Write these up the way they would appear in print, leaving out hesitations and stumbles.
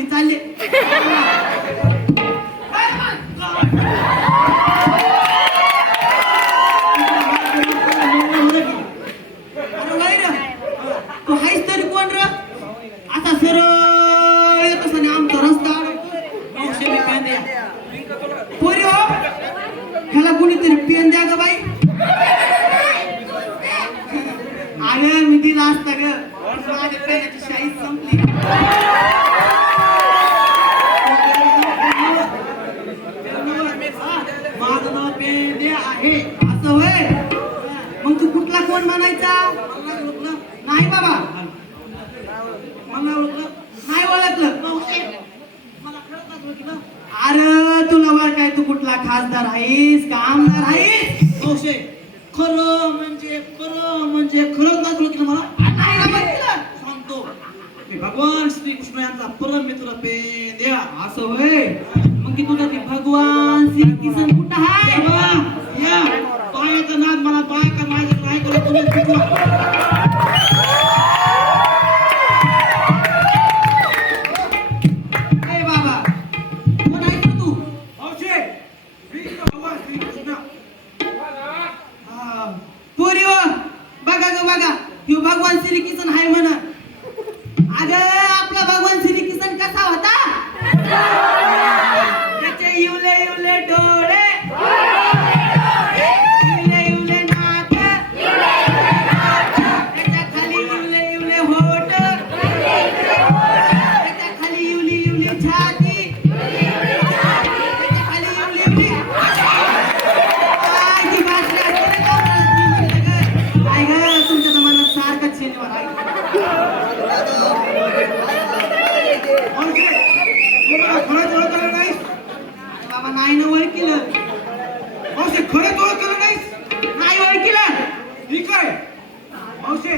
मी चालले. तू हायस तरी कोण र? आता सरळ येत असताना आमचा रस्ता पोरी हो, ह्याला कोणीतरी पेन द्या ग बाई. अगं मी दिला असता ग, माझ्या पेनाची शाई संपली. माझं नाव पेंड्या आहे असं होय. मग तू कुठला कोण म्हणायचा? नाही बाबा, मला ओळखलं नाही. ओळखलं अरे तुला वर काय, तू कुठला खासदार आहेस का आमदार आहेस? औषे खरं म्हणजे खरं ना ओळखलं मला नाही ना माहिती. सांगतो मी भगवान श्रीकृष्ण यांचा परम मित्र पेंड्या असं होय. मग की तुझा ते भगवान श्रीकृष्ण कुठं आहे? या बायाचा नाद मला बायका माझ्या काय करत तुम्ही शिकवा. भगवान श्री किसन हाय म्हणा. अगं आपला भगवान श्री किसन कसा होता? त्याचे इवले इवले डोळे, इवले इवले नाक, त्याच्या खाली इवले इवले होठ, त्याच्या खाली इवली इवली छाती, त्याच्या खाली इवली इवली तुमच्या जमान्यात सारखाच शनिवार आहे. बाबा नाही ना ओळखीलं. खरंच ओळखलं नाहीस? नाही ओळखीलं. ठीक आहे मावशे,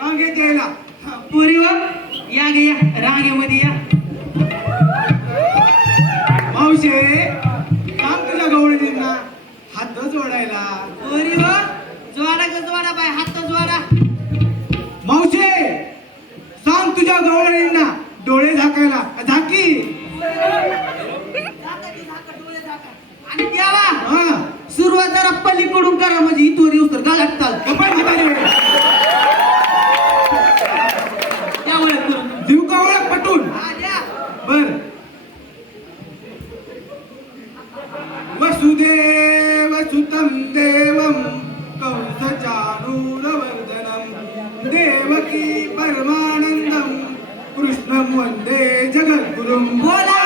रांगेत यायला. पोरीवर या गे, या रांगेमध्ये या. मावशे काम तुझ्या गवळणींना हात जोडायला. पोरीवर जोडा ग जोडा बाय, हात जोडा. मावशे सांग तुझ्या गवळणींना डोळे झाकायला. झाकी आणि द्यावा. सुरुवात जरा पलीकडून करा म्हणजे इथवर येऊ तर गालाटताल. त्या ओळख करून देऊ का? ओळख पटून बर. वसुदेव सुतं देवं कंसचानूरमर्दनं देवकी परमानंदं कृष्णं वंदे जगद्गुरुं. बोला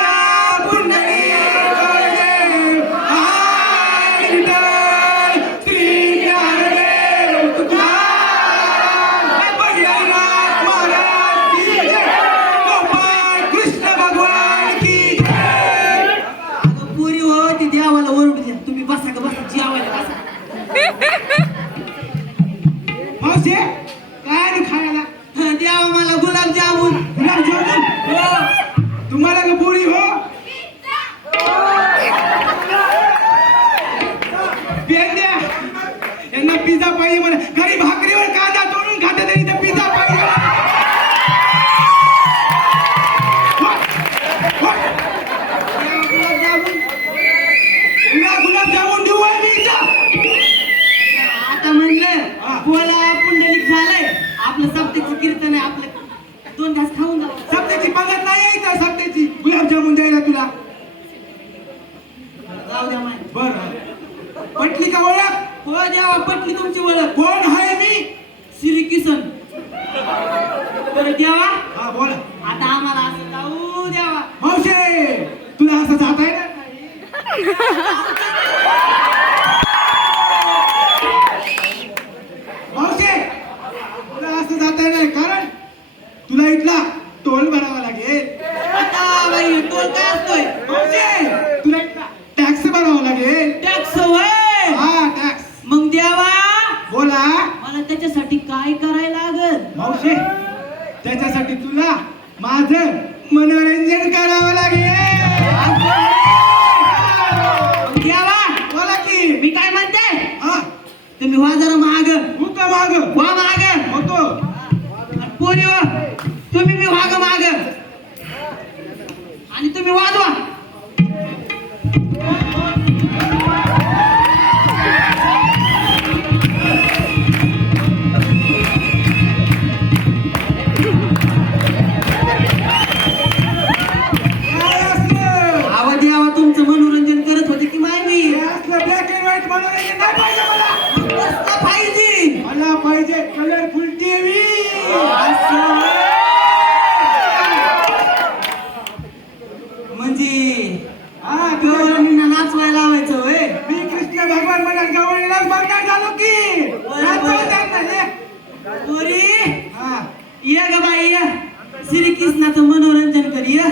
काय खायला द्यावा मला गुलाबजामुन. गुलाबजामुन तुम्हाला का पोळी हो? पेंड्या यांना पिझ्झा पाहिजे म्हणे. घरी भाकरीवर कांदा तोडून खाते तरी इथे पिझ्झा पाहिजे. गुलाबजामुन देऊ आता म्हणलं. बोला पुंडलिक झालंय आपलं. सप्त्याची कीर्तन आहे आपलं. 2 घास खाऊन जा. सप्त्याची पंगत नाही तर सप्त्याची गुलाबजामुन द्यायला तुला. जाऊ द्या माय. बर पटली का ओळख? हो द्यावा पटली तुमची ओळख. कोण आहे मी? श्री किसन. बरं द्यावा. हा बोला. आता आम्हाला असं जाऊ द्यावा. मावशे तुला असं जात आहे ना? असं जाता नाही कारण तुला इथला टोल भरावा लागेल. आता बाई टोल काय असतोय? तुला इथला टॅक्स भरावा लागेल. टॅक्स होय? हा टॅक्स. मग द्यावा. बोला. मला त्याच्यासाठी काय करायला लागेल? मावशी त्याच्यासाठी तुला माझं मनोरंजन करावं लागेल. द्यावा. बोला की. मी काय म्हणते? हा तुम्ही वा जरा माग. माग वा माग होतो. पोरी तुम्ही मी वाग माग आणि तुम्ही वाजवा. आवाज यावा तुमचं मनोरंजन करत होते की माय मी. ब्लॅक अँड व्हाईट मनोरंजन नाही पाहिजे मला. कसला पाहिजे? मला पाहिजे कलरफुल टीव्ही. म्हणजे हा गवळणींना नाचवायला लावायचं होय. मी कृष्ण भगवान म्हणून गवळीलाच बरकार झालो की. बरं. पोरी ये ग बाई ये. श्रीकृष्णाचं मनोरंजन कर ये.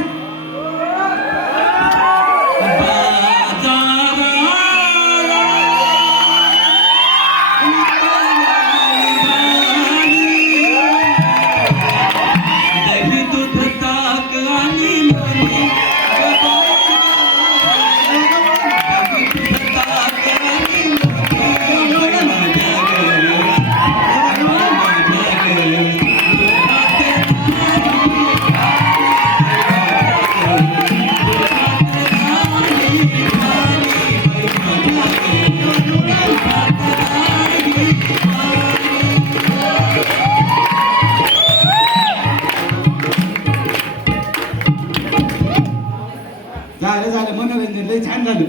झालं मनोरंजन लय छान झालं.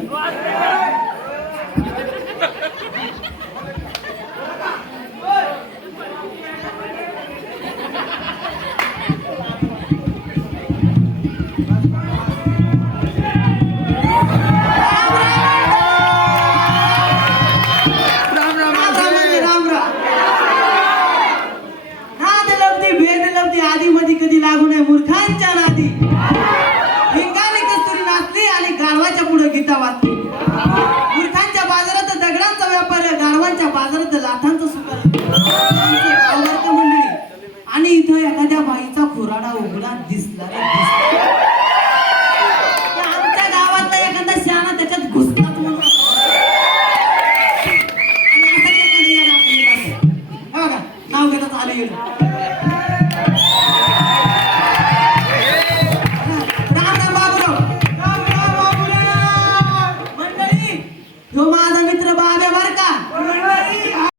आधी मध्ये कधी लागू नये मूर्खांच्या नादी. लिंगाने कस्तुरी नाचली आणि गाढवाच्या पुढे गीता वाचली. मूर्खांच्या बाजारात दगडांचा व्यापार, गाढवांच्या बाजारात लाथांचा सुकार. मंडळी आणि इथं एखाद्या बाईचा खुराडा उघडा दिसला रे दिसला. आमच्या गावातला एखादा शहाणा त्याच्यात घुसलाच म्हणून बघा नाव घेतात आले गेलं.